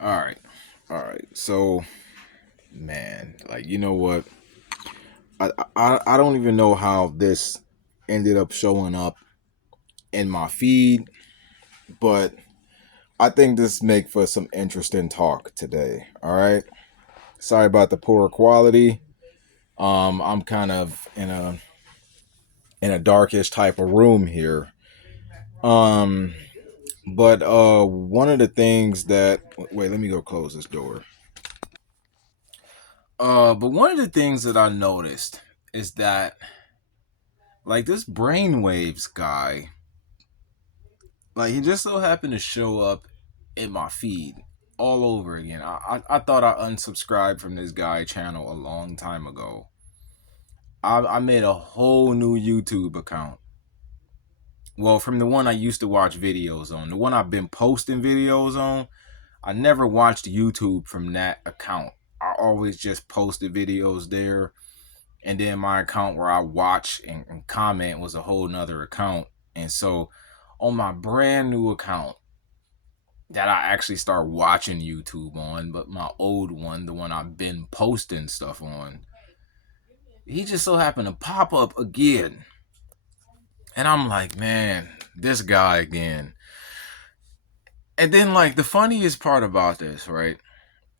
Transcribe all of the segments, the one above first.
All right. All right. So, man, like, you know what? I don't even know how this ended up showing up in my feed, but I think this make for some interesting talk today. All right. Sorry about the poor quality. I'm kind of in a darkish type of room here. Um, but one of the things that wait, let me go close this door. But one of the things that I noticed is that like this brainwaves guy, like he just so happened to show up in my feed all over again. I thought I unsubscribed from this guy channel a long time ago. I made a whole new YouTube account. Well, from the one I used to watch videos on, the one I've been posting videos on, I never watched YouTube from that account. I always just posted videos there, and then my account where I watch and comment was a whole nother account. And so on my brand new account that I actually start watching YouTube on, but my old one, the one I've been posting stuff on, he just so happened to pop up again. And I'm like, man, this guy again. And then like the funniest part about this, right?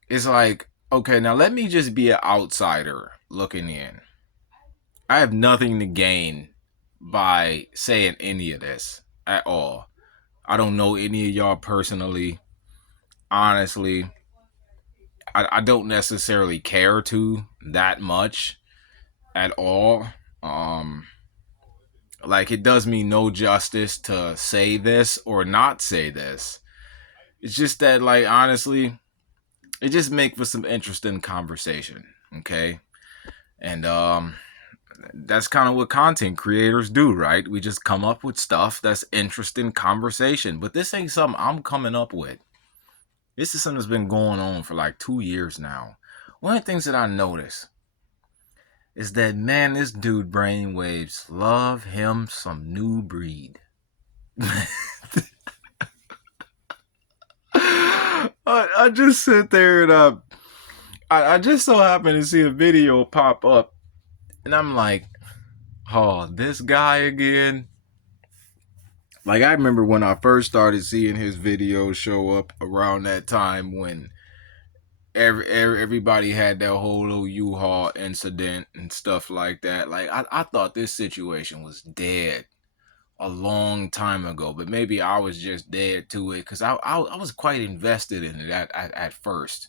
Is like, okay, now let me just be an outsider looking in. I have nothing to gain by saying any of this at all. I don't know any of y'all personally. Honestly, I don't necessarily care to that much at all. Um, like it does me no justice to say this or not say this. It's just that, like, honestly, it just make for some interesting conversation. Okay, and that's kind of what content creators do, right? We just come up with stuff that's interesting conversation. But this ain't something I'm coming up with. This is something that's been going on for like 2 years now. One of the things that I notice is that, man, this dude Brainwaves love him some Nubreed. I just sit there and I just so happen to see a video pop up, and I'm like, oh, this guy again. Like I remember when I first started seeing his videos show up around that time when everybody had that whole little U-Haul incident and stuff like that. Like I thought this situation was dead a long time ago, but maybe I was just dead to it because I was quite invested in it at first.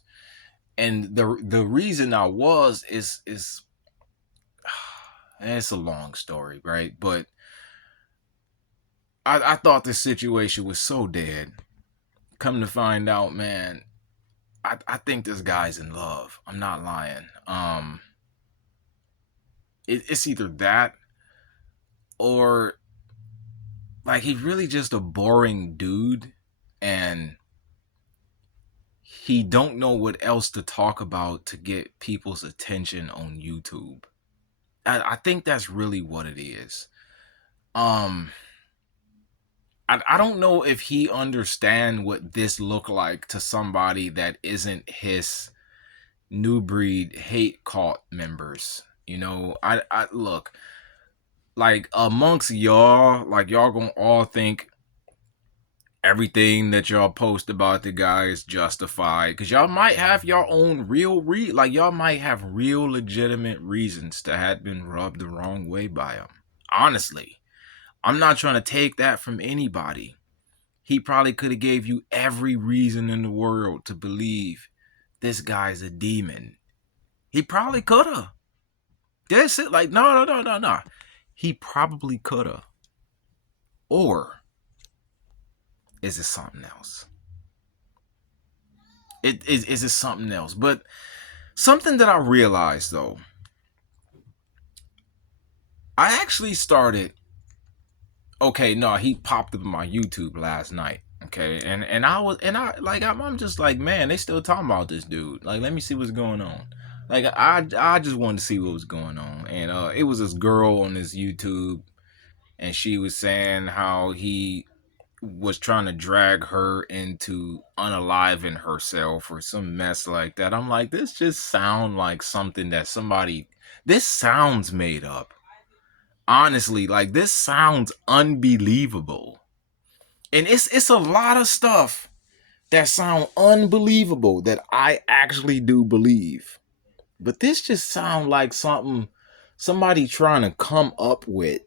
And the reason I was is it's a long story, right? But I thought this situation was so dead. Come to find out, man, I think this guy's in love. I'm not lying. It's either that or like he's really just a boring dude, and he don't know what else to talk about to get people's attention on YouTube. I think that's really what it is. Um, I don't know if he understand what this look like to somebody that isn't his new breed hate cult members. You know, I look like amongst y'all, like y'all gonna all think everything that y'all post about the guy is justified because y'all might have your own like y'all might have real legitimate reasons to have been rubbed the wrong way by him. Honestly, I'm not trying to take that from anybody. He probably could have gave you every reason in the world to believe this guy's a demon. He probably could have. That's it. Like, no. He probably could have. Or is it something else? Is it something else? But something that I realized though, I actually started. Okay, no, he popped up in my YouTube last night. Okay, and I'm just like, man, they still talking about this dude. Like, let me see what's going on. Like, I just wanted to see what was going on, and it was this girl on this YouTube, and she was saying how was trying to drag her into unaliving herself or some mess like that. I'm like, this just sound like something that somebody. This sounds made up. Honestly, like this sounds unbelievable. And it's a lot of stuff that sound unbelievable that I actually do believe. But this just sound like something somebody trying to come up with.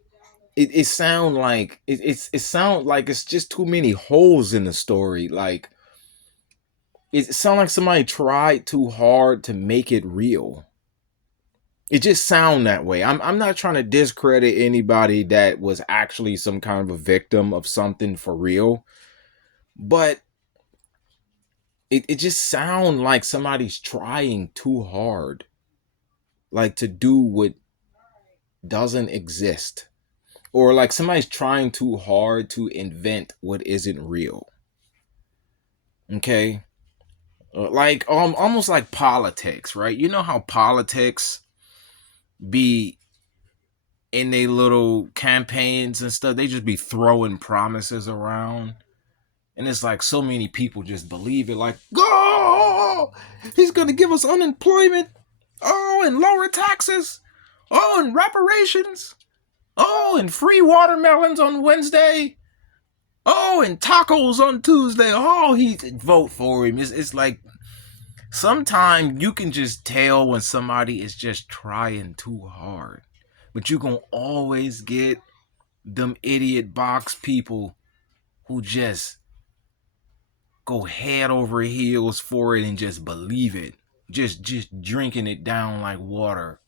It sound like it sound like it's just too many holes in the story. Like it sound like somebody tried too hard to make it real. It just sound that way. I'm not trying to discredit anybody that was actually some kind of a victim of something for real, but it just sound like somebody's trying too hard, like to do what doesn't exist, or like somebody's trying too hard to invent what isn't real. Okay, like almost like politics, right? You know how politics be in their little campaigns and stuff, they just be throwing promises around. And it's like so many people just believe it, like, oh, he's gonna give us unemployment. Oh, and lower taxes. Oh, and reparations. Oh, and free watermelons on Wednesday. Oh, and tacos on Tuesday. Oh, he vote for him. It's like sometimes you can just tell when somebody is just trying too hard. But you gonna always get them idiot box people who just go head over heels for it and just believe it. Just drinking it down like water.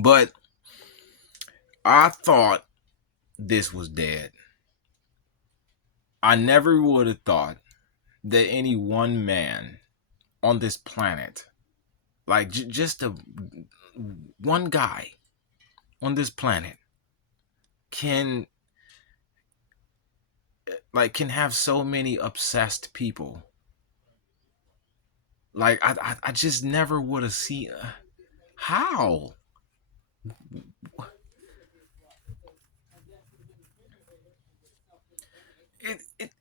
But I thought this was dead. I never would have thought that any one man on this planet, like just a one guy on this planet, can can have so many obsessed people. Like I just never would have seen how.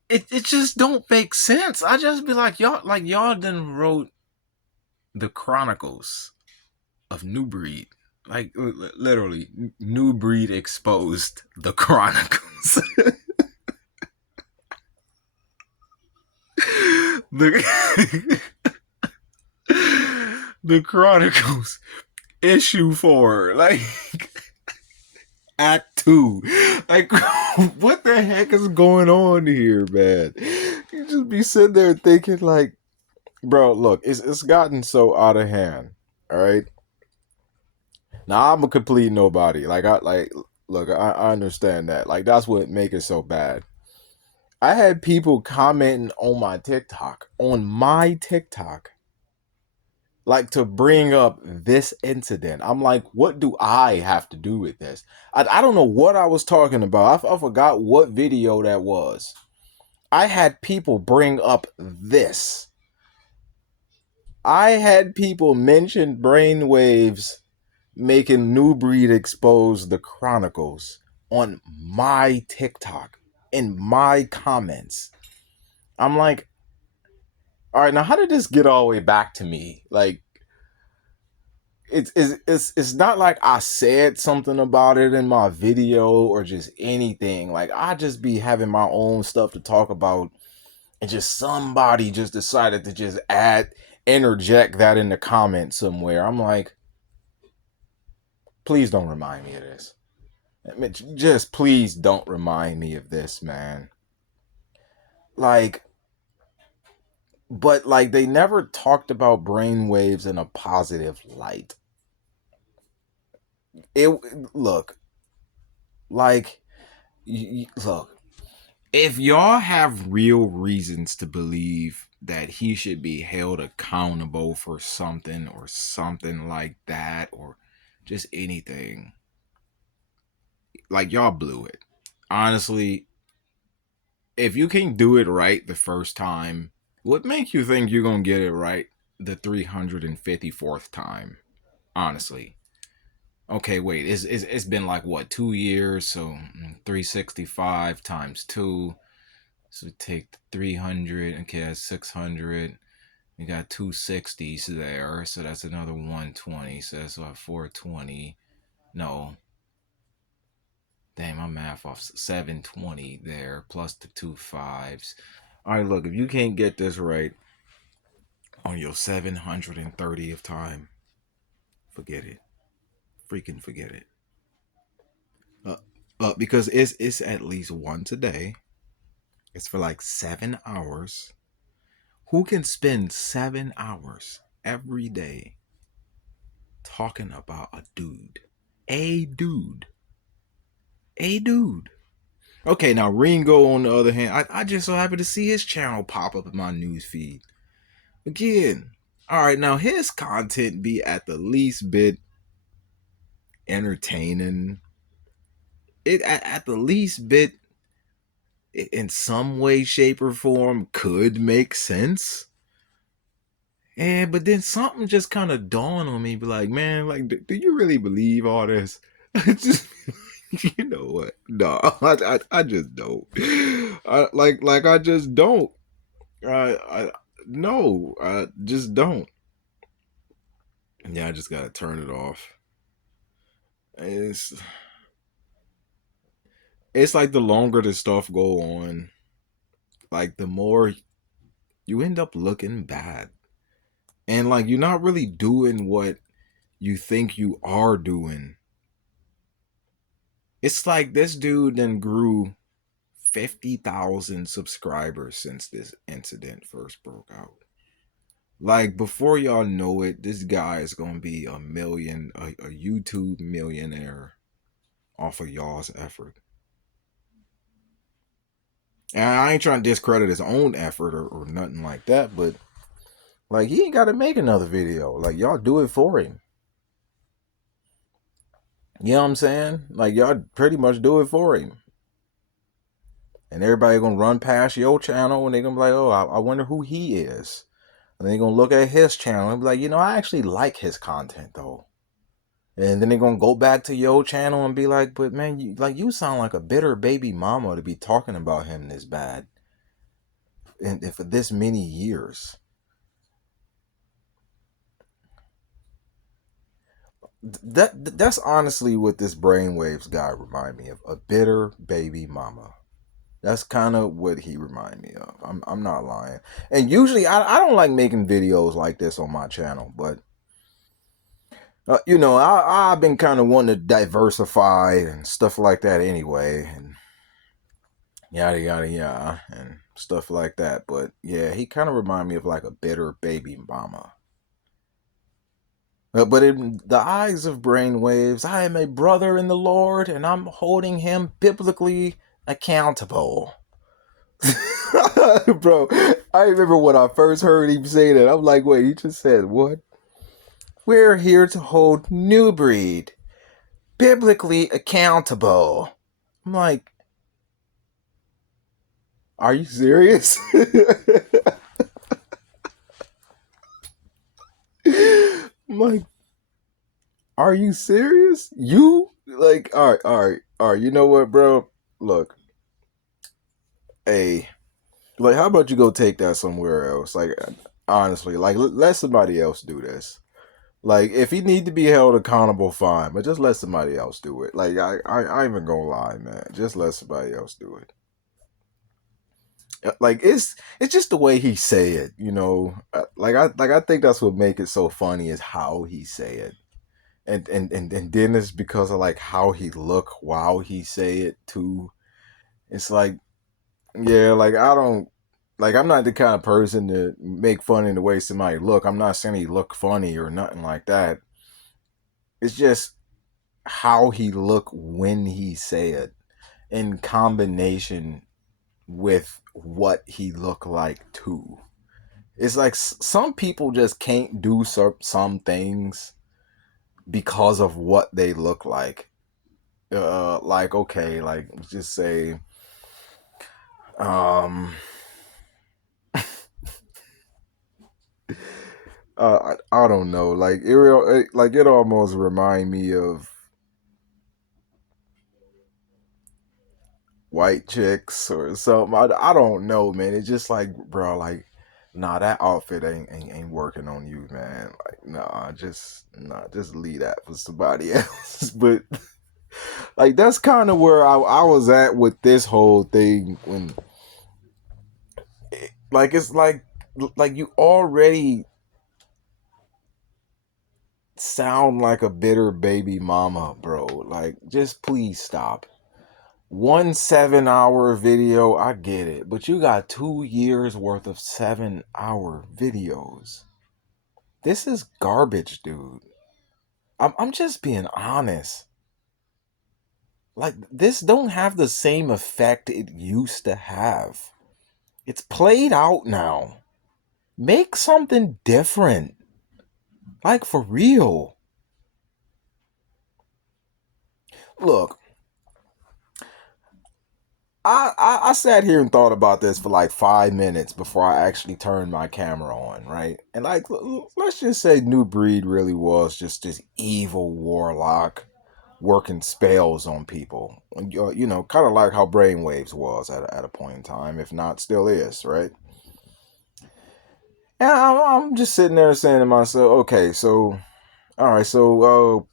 It just don't make sense. I just be like y'all done wrote the Chronicles of Nubreed. Like literally, Nubreed exposed the Chronicles. the the Chronicles issue 4, like Act 2. Like, what the heck is going on here, man? You just be sitting there thinking, like, bro, look, it's gotten so out of hand. All right. Now I'm a complete nobody. Look, I understand that. Like, that's what make it so bad. I had people commenting on my TikTok, like to bring up this incident. I'm like, what do I have to do with this? I don't know what I was talking about. I forgot what video that was. I had people bring up this. I had people mention brainwaves making Nubreed expose the Chronicles on my TikTok in my comments. I'm like, all right, now how did this get all the way back to me? Like, it's not like I said something about it in my video or just anything. Like, I just be having my own stuff to talk about, and just somebody just decided to just interject that in the comments somewhere. I'm like, please don't remind me of this. I mean, just please don't remind me of this, man. Like, but like they never talked about brainwaves in a positive light. It look like look, if y'all have real reasons to believe that he should be held accountable for something or something like that, or just anything, like y'all blew it. Honestly, if you can do it right the first time, what makes you think you're gonna get it right the 354th time? Honestly, Okay, wait. It's been like what, 2 years? So 365 times two. So take 300. Okay, that's 600. You got 260s there, so that's another 120. So that's what, 420. No, damn, my math off. 720 there plus the two fives. All right, look, if you can't get this right on your 730th time, forget it. Freaking forget it. Uh, because it's at least once a day. It's for like 7 hours. Who can spend 7 hours every day talking about a dude? A dude. A dude. Okay, now Ringo, on the other hand, I just so happen to see his channel pop up in my news feed. Again, all right, now his content be at the least bit entertaining. It at the least bit, in some way, shape, or form, could make sense. And but then something just kind of dawned on me, be like, man, like, do you really believe all this? Just, you know what? No, I just don't. I just don't. I no, I just don't. Yeah, I just gotta turn it off. It's it's like the longer the stuff go on, like the more you end up looking bad, and like you're not really doing what you think you are doing. It's like this dude then grew 50,000 subscribers since this incident first broke out. Like before y'all know it, this guy is gonna be a YouTube millionaire off of y'all's effort. And I ain't trying to discredit his own effort or nothing like that, but like he ain't gotta make another video. Like y'all do it for him. You know what I'm saying? Like y'all pretty much do it for him. And everybody gonna run past your channel and they gonna be like, oh, I wonder who he is. And they gonna look at his channel and be like, I actually like his content though. And then they're gonna go back to your channel and be like, but man, you sound like a bitter baby mama to be talking about him this bad. And for this many years. That's honestly what this brainwaves guy remind me of, a bitter baby mama. That's kind of what he remind me of. I'm not lying. And usually I don't like making videos like this on my channel, but I've been kind of wanting to diversify and stuff like that anyway, and yada yada yada and stuff like that. But yeah, he kind of remind me of like a bitter baby mama. But in the eyes of brainwaves, I am a brother in the Lord, and I'm holding him biblically accountable. Bro, I remember when I first heard him say that. I'm like, wait, he just said what? We're here to hold Nubreed biblically accountable. I'm like, are you serious? I'm like, are you serious? You like, all right, all right, all right. You know what, bro? Look, hey, like, how about you go take that somewhere else? Like, honestly, like, let somebody else do this. Like, if he need to be held accountable, fine, but just let somebody else do it. Like, I ain't even gonna lie, man. Just let somebody else do it. Like, it's just the way he say it, you know. I think that's what make it so funny is how he say it, and then it's because of like how he look while he say it too. It's like, yeah, like I don't, like I'm not the kind of person to make fun of the way somebody look. I'm not saying he look funny or nothing like that. It's just how he look when he say it in combination with what he look like too. It's like some people just can't do some things because of what they look like. Like, okay, like just say, um, I don't know, like it almost remind me of white chicks or something. I don't know, man. It's just like, bro, like, nah, that outfit ain't working on you, man. Like, just leave that for somebody else. But like, that's kind of where I was at with this whole thing when, like, it's like you already sound like a bitter baby mama, bro. Like, just please stop. 1 7 hour video, I get it, but you got 2 years worth of 7 hour videos. This is garbage, dude. I'm just being honest. Like, this don't have the same effect it used to have. It's played out now. Make something different. Like, for real. Look, I sat here and thought about this for like 5 minutes before I actually turned my camera on, right? And like, let's just say Nubreed really was just this evil warlock working spells on people. You know, kind of like how Brainwaves was at a point in time, if not still is, right? And I'm just sitting there saying to myself, okay, so, all right, so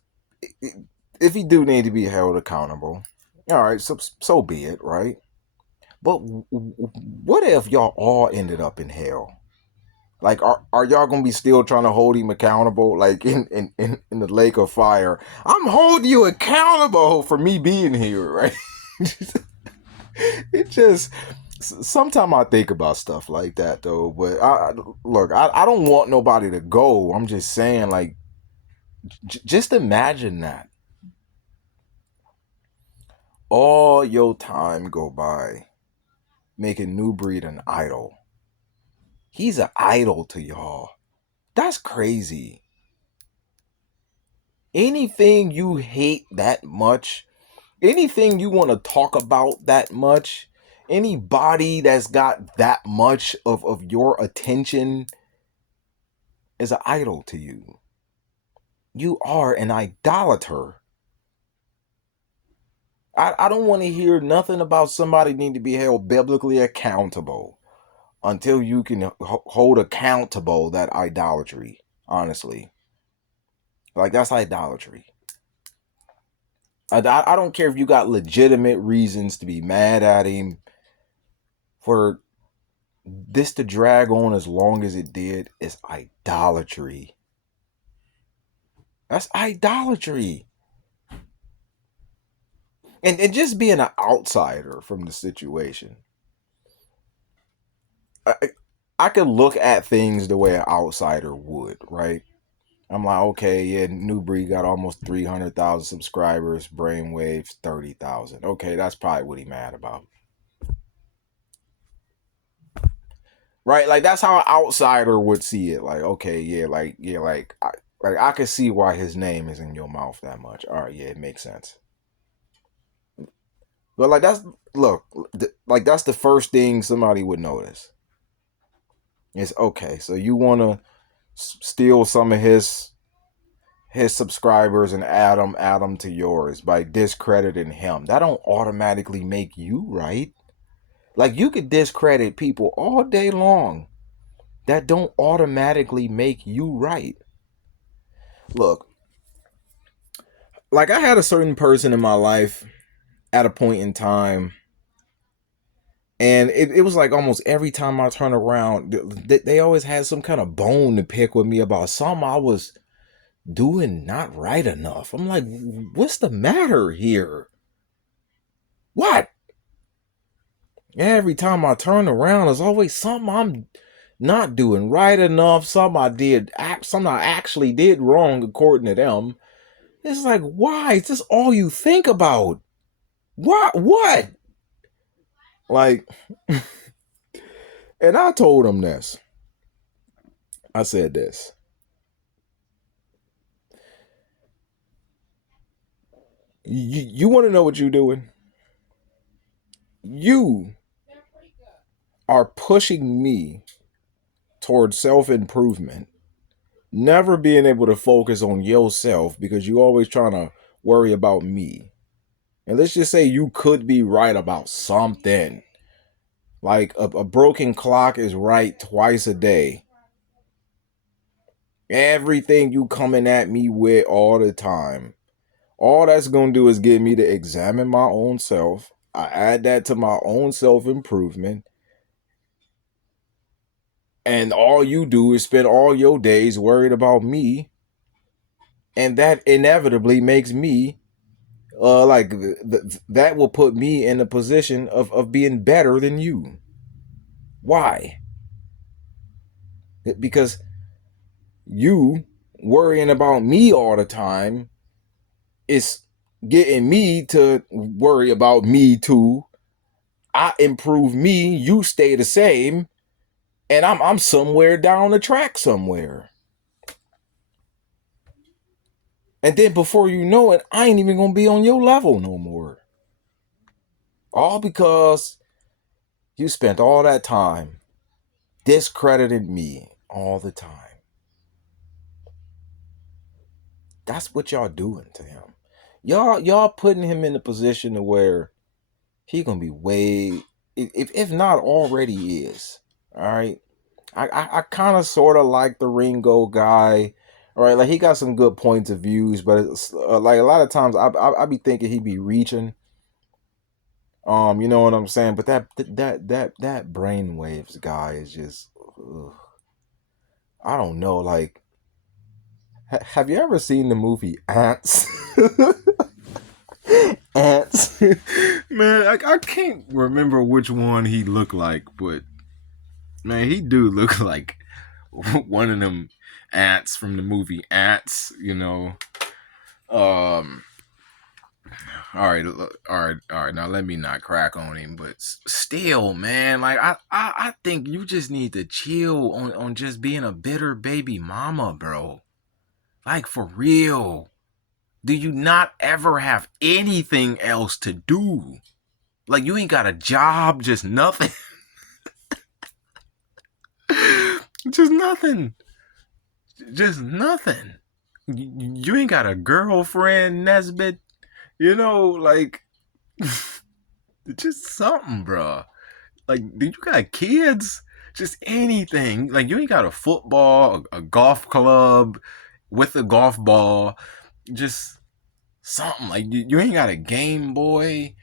if he do need to be held accountable, all right, so be it, right? But what if y'all all ended up in hell? Like, are y'all gonna be still trying to hold him accountable? Like in the lake of fire, I'm holding you accountable for me being here, right? It just sometimes I think about stuff like that though. But I don't want nobody to go. I'm just saying, like, just imagine that all your time go by making Nubreed an idol. He's an idol to y'all. That's crazy. Anything you hate that much, anything you want to talk about that much, anybody that's got that much of your attention is an idol to you. You are an idolater. I don't want to hear nothing about somebody need to be held biblically accountable until you can hold accountable that idolatry, honestly. Like, that's idolatry. I don't care if you got legitimate reasons to be mad at him. For this to drag on as long as it did is idolatry. That's idolatry. And just being an outsider from the situation. I could look at things the way an outsider would, right? I'm like, okay, yeah, Nubreed got almost 300,000 subscribers, Brainwaves 30,000. Okay, that's probably what he mad about. Right? Like, that's how an outsider would see it. Like, okay, yeah, I could see why his name is in your mouth that much. All right, yeah, it makes sense. But like, that's the first thing somebody would notice. It's okay, so you want to steal some of his subscribers and add them to yours by discrediting him. That don't automatically make you right. Like, you could discredit people all day long. That don't automatically make you right. Look, like, I had a certain person in my life at a point in time, and it was like almost every time I turn around, they always had some kind of bone to pick with me about something I was doing not right enough. I'm like, what's the matter here? What? Every time I turn around, there's always something I'm not doing right enough, something I actually did wrong according to them. It's like, why? Is this all you think about? What? Like, and I told him this. I said this. You want to know what you're doing? You are pushing me towards self-improvement, never being able to focus on yourself because you're always trying to worry about me. And let's just say you could be right about something. Like a broken clock is right twice a day. Everything you coming at me with all the time. All that's going to do is get me to examine my own self. I add that to my own self improvement. And all you do is spend all your days worried about me. And that inevitably makes me that will put me in a position of being better than you. Why? Because you worrying about me all the time is getting me to worry about me too. I improve me, you stay the same, and I'm somewhere down the track somewhere. And then before you know it, I ain't even gonna be on your level no more. All because you spent all that time discrediting me all the time. That's what y'all doing to him. Y'all putting him in a position to where he gonna be way, if not already is. All right. I kind of sort of like the Ringo guy. All right, like he got some good points of views, but it's like a lot of times I be thinking he be reaching. You know what I'm saying? But that brainwaves guy is just, ugh, I don't know. Like, have you ever seen the movie Ants? Ants. Man, I can't remember which one he looked like, but man, he do look like one of them ants from the movie Ants, you know. Um all right. Now let me not crack on him, but still, man, like I think you just need to chill on just being a bitter baby mama, bro. Like for real. Do you not ever have anything else to do? Like you ain't got a job, just nothing. Just nothing. Just nothing. You ain't got a girlfriend, Nesbit. You know, like just something, bro. Like, do you got kids? Just anything. Like, you ain't got a football, a golf club with a golf ball. Just something. Like, you ain't got a Game Boy,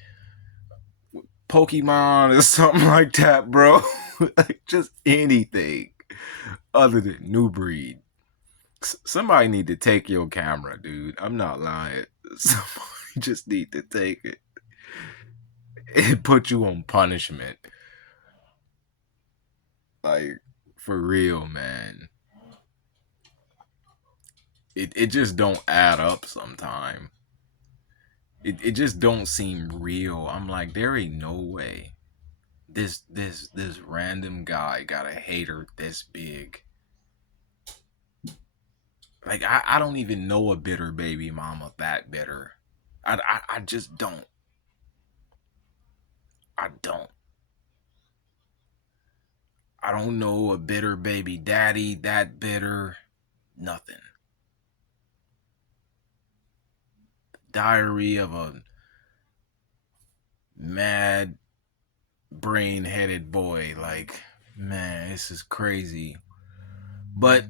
Pokemon, or something like that, bro. Like, just anything other than Nubreed. Somebody need to take your camera, dude. I'm not lying. Somebody just need to take it and put you on punishment. Like, for real, man. It just don't add up sometime. It just don't seem real. I'm like, there ain't no way. This random guy got a hater this big. Like I don't even know a bitter baby mama that bitter. I just don't. I don't. I don't know a bitter baby daddy that bitter. Nothing. Diary of a mad brain headed boy. Like, man, this is crazy. But